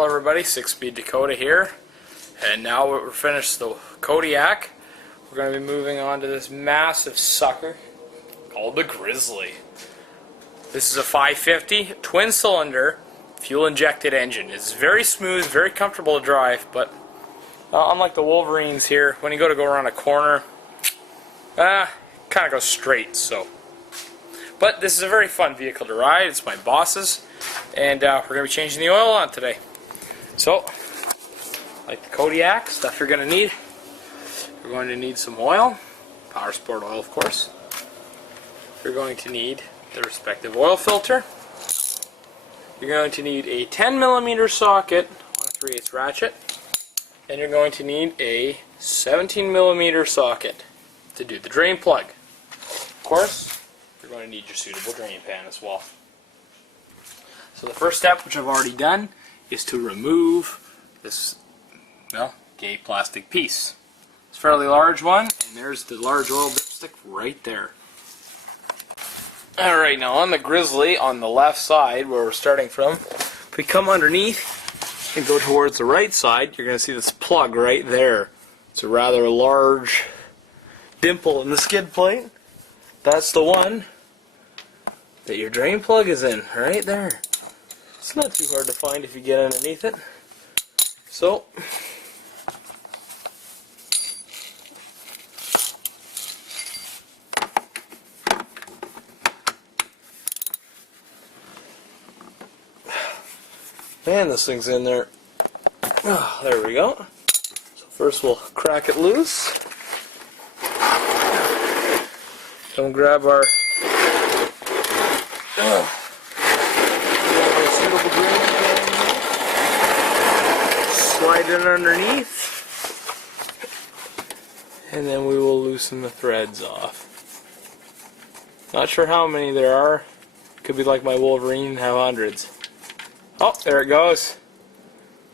Hello everybody, 6-Speed Dakota here, and now we're finished the Kodiak. We're going to be moving on to this massive sucker called the Grizzly. This is a 550 twin cylinder fuel injected engine. It's very smooth, very comfortable to drive, but unlike the Wolverines here, when you go around a corner, kind of goes straight. But this is a very fun vehicle to ride. It's my boss's, and we're going to be changing the oil on today. So, like the Kodiak, stuff you're going to need. You're going to need some oil, power sport oil of course. You're going to need the respective oil filter. You're going to need a 10mm socket on a 3/8 ratchet. And you're going to need a 17mm socket to do the drain plug. Of course, you're going to need your suitable drain pan as well. So the first step, which I've already done, is to remove this, gay plastic piece. It's a fairly large one, and there's the large oil dipstick right there. Alright, now on the Grizzly, on the left side, where we're starting from, if we come underneath and go towards the right side, you're going to see this plug right there. It's a rather large dimple in the skid plate. That's the one that your drain plug is in, right there. It's not too hard to find if you get underneath it. So, man, this thing's in there. Oh, there we go. So first we'll crack it loose. Come grab our suitable drain pan. Slide it underneath, and then we will loosen the threads off. Not sure how many there are. Could be like my Wolverine and have hundreds. Oh, there it goes.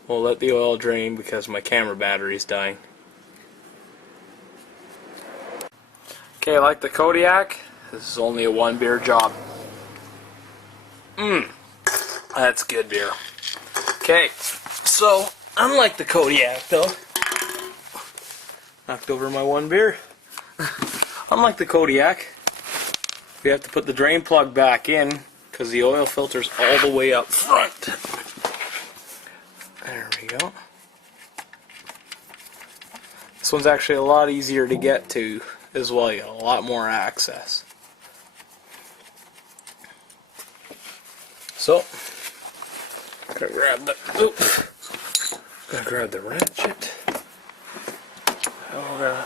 We'll let the oil drain because my camera battery's dying. Okay, like the Kodiak, this is only a 1 beer job. That's good beer. Okay, so unlike the Kodiak though, knocked over my 1 beer. Unlike the Kodiak, we have to put the drain plug back in because the oil filter's all the way up front. There we go. This one's actually a lot easier to get to as well. You got a lot more access. So, gotta grab the ratchet. And we're gonna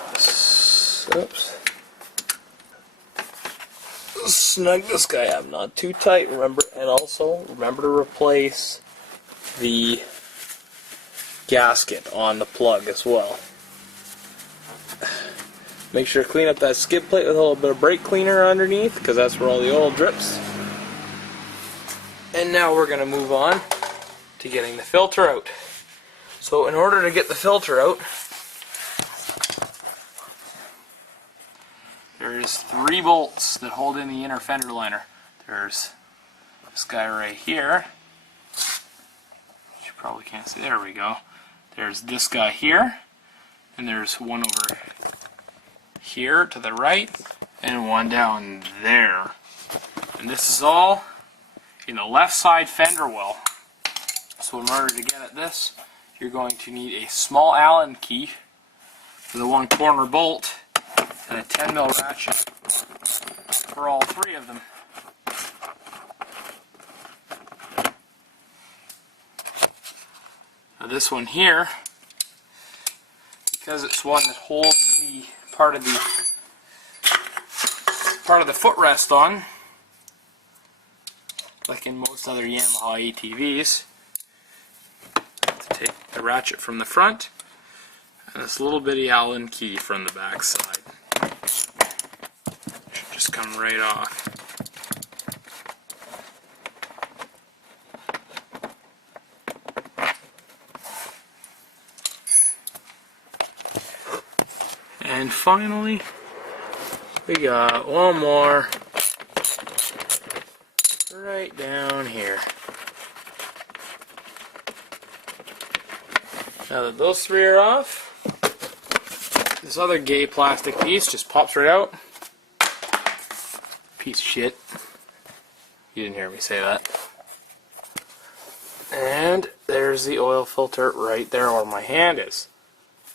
snug this guy up, not too tight, remember, and also remember to replace the gasket on the plug as well. Make sure to clean up that skid plate with a little bit of brake cleaner underneath, because that's where all the oil drips. And now we're going to move on to getting the filter out. So in order to get the filter out, there's 3 bolts that hold in the inner fender liner. There's this guy right here, which you probably can't see. There we go. There's this guy here, and there's one over here to the right, and one down there. And this is all in the left side fender well. So in order to get at this, you're going to need a small Allen key for the 1 corner bolt and a 10mm ratchet for all 3 of them. Now this one here, because it's one that holds the part of the footrest on, like in most other Yamaha ATVs, to take the ratchet from the front and this little bitty Allen key from the back side. Should just come right off. And finally, we got one more right down here. Now that those three are off, this other gay plastic piece just pops right out. Piece of shit. You didn't hear me say that. And there's the oil filter right there where my hand is.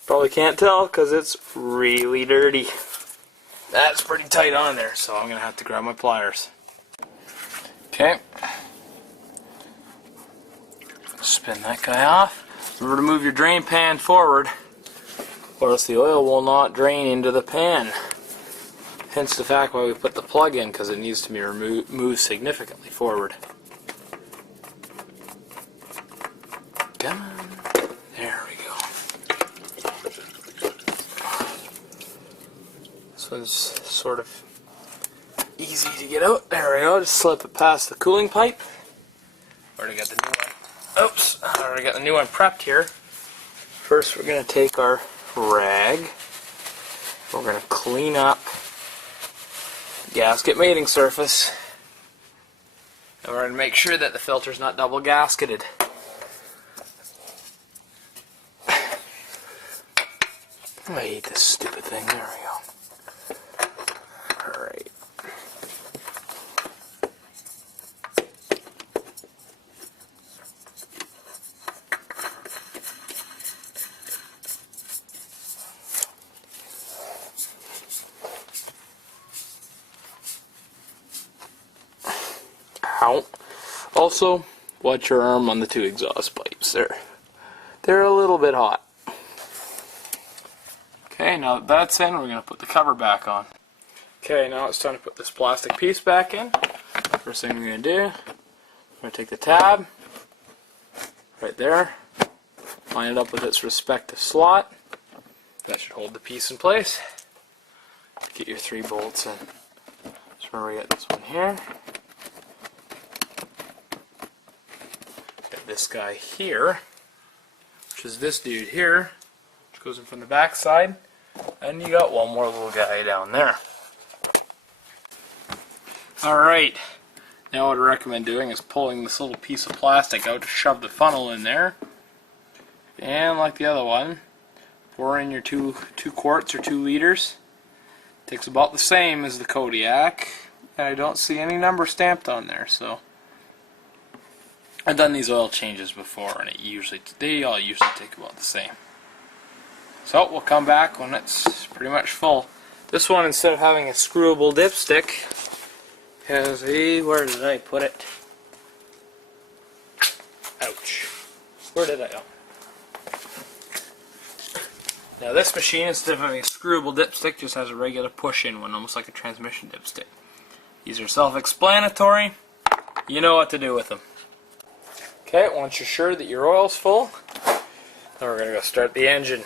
Probably can't tell because it's really dirty. That's pretty tight on there, so I'm going to have to grab my pliers. Okay. Spin that guy off. Remember to move your drain pan forward, or else the oil will not drain into the pan. Hence the fact why we put the plug in, because it needs to be moved significantly forward. Come on. There we go. This one's sort of easy to get out. There we go. Just slip it past the cooling pipe. Already got the new one. Oops. I already got the new one prepped here. First, we're going to take our rag. We're going to clean up the gasket mating surface. And we're going to make sure that the filter's not double gasketed. I hate this stupid thing. There we go. Alright. Ow. Also, watch your arm on the two exhaust pipes there. They're a little bit hot. Okay, now that that's in, we're going to put the cover back on. Okay, now it's time to put this plastic piece back in. First thing we're going to do, we're going to take the tab, right there, line it up with its respective slot. That should hold the piece in place. Get your 3 bolts in. So remember we got this one here. Got this guy here, which is this dude here, which goes in from the back side. And you got one more little guy down there. Alright, now what I recommend doing is pulling this little piece of plastic out to shove the funnel in there. And like the other one, pour in your 2 quarts or 2 liters. Takes about the same as the Kodiak. And I don't see any number stamped on there, so I've done these oil changes before and they all usually take about the same. So we'll come back when it's pretty much full. This one, instead of having a screwable dipstick, has a, where did I put it? Ouch. Where did I go? Now this machine, instead of having a screwable dipstick, just has a regular push-in one, almost like a transmission dipstick. These are self-explanatory. You know what to do with them. Okay, once you're sure that your oil's full, then we're going to go start the engine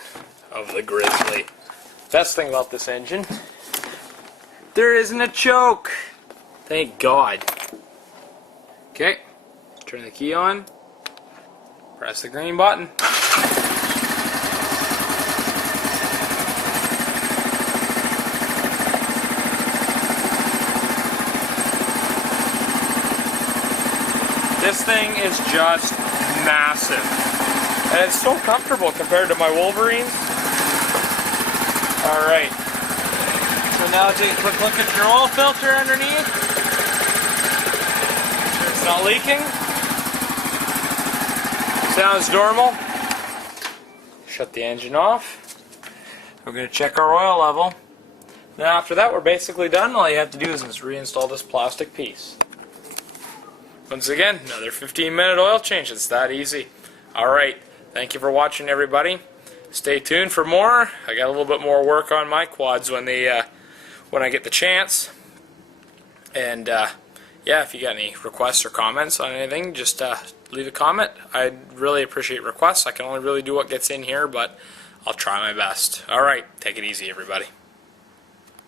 of the Grizzly. Best thing about this engine, there isn't a choke. Thank God. Okay, turn the key on, press the green button. This thing is just massive. And it's so comfortable compared to my Wolverines. Alright. So now take a quick look at your oil filter underneath. Make sure it's not leaking. Sounds normal. Shut the engine off. We're going to check our oil level. Now after that we're basically done. All you have to do is just reinstall this plastic piece. Once again, another 15-minute oil change. It's that easy. Alright. Thank you for watching, everybody. Stay tuned for more. I got a little bit more work on my quads when I get the chance. And yeah, if you got any requests or comments on anything, just leave a comment. I'd really appreciate requests. I can only really do what gets in here, but I'll try my best. Alright, take it easy, everybody.